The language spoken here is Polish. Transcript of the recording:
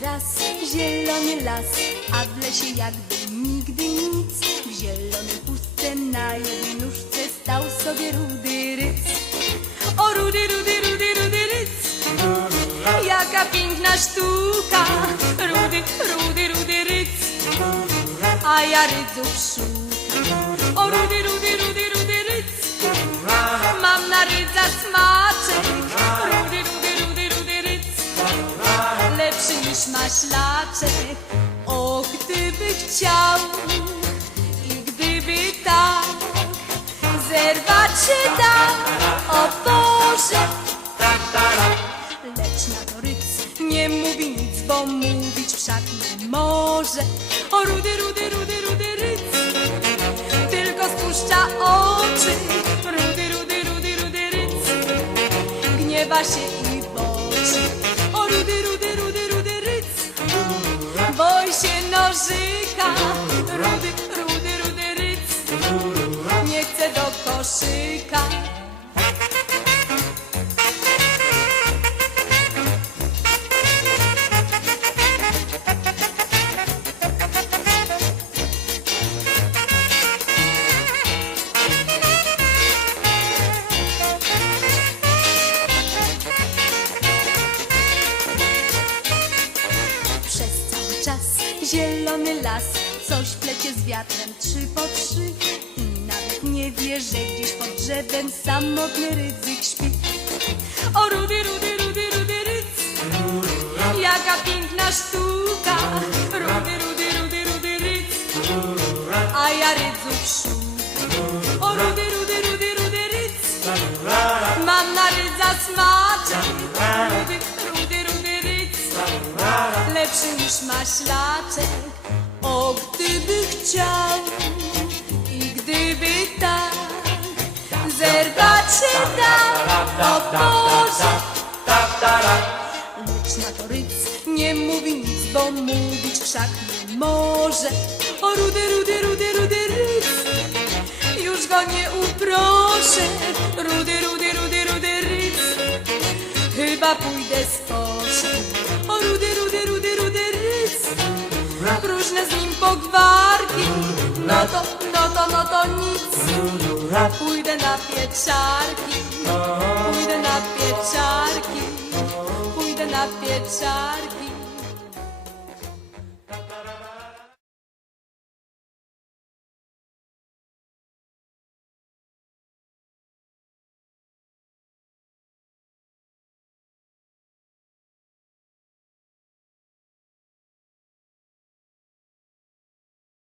las, a w lesie jakby nigdy nic. W zielonej pustce na jednej nóżce stał sobie rudy ryc. O rudy, rudy, rudy, rudy ryc. Jaka piękna sztuka, rudy, rudy, rudy ryc. A ja rydzów szukam. O rudy, rudy, rudy maślaczek, o gdyby chciał i gdyby tak zerwać się dał, o Boże. Lecz na to ryc nie mówi nic, bo mówić wszak nie może. O rudy, rudy, rudy, rudy ryc, tylko spuszcza oczy. Rudy, rudy, rudy, rudy ryc, gniewa się i boczy. Koszyka. Przez cały czas zielony las Coś plecie z wiatrem trzy po trzy nie wie, że gdzieś pod drzewem Samotny rydzyk śpi. O rudy, rudy, rudy, rudy ryc. Jaka piękna sztuka. Rudy, rudy, rudy, rudy ryc. A ja rydzów szukam. O rudy, rudy, rudy, rudy ryc. Mam na rydza smaczek Rudy, rudy, rudy ryc. Lepszy niż maślaczek. O, gdyby chciał tak zerwać się dał, o Boże. Lecz na to ryc nie mówi nic, bo mówić wszak nie może. O, rudy, rudy, rudy, rudy ryc, już go nie uproszę. Rudy, rudy, rudy, rudy ryc, Chyba pójdę z koszem O rudy, Próżne z nim pogwarki. No to, no to, no to nic. Pójdę na pieczarki. Pójdę na pieczarki. Pójdę na pieczarki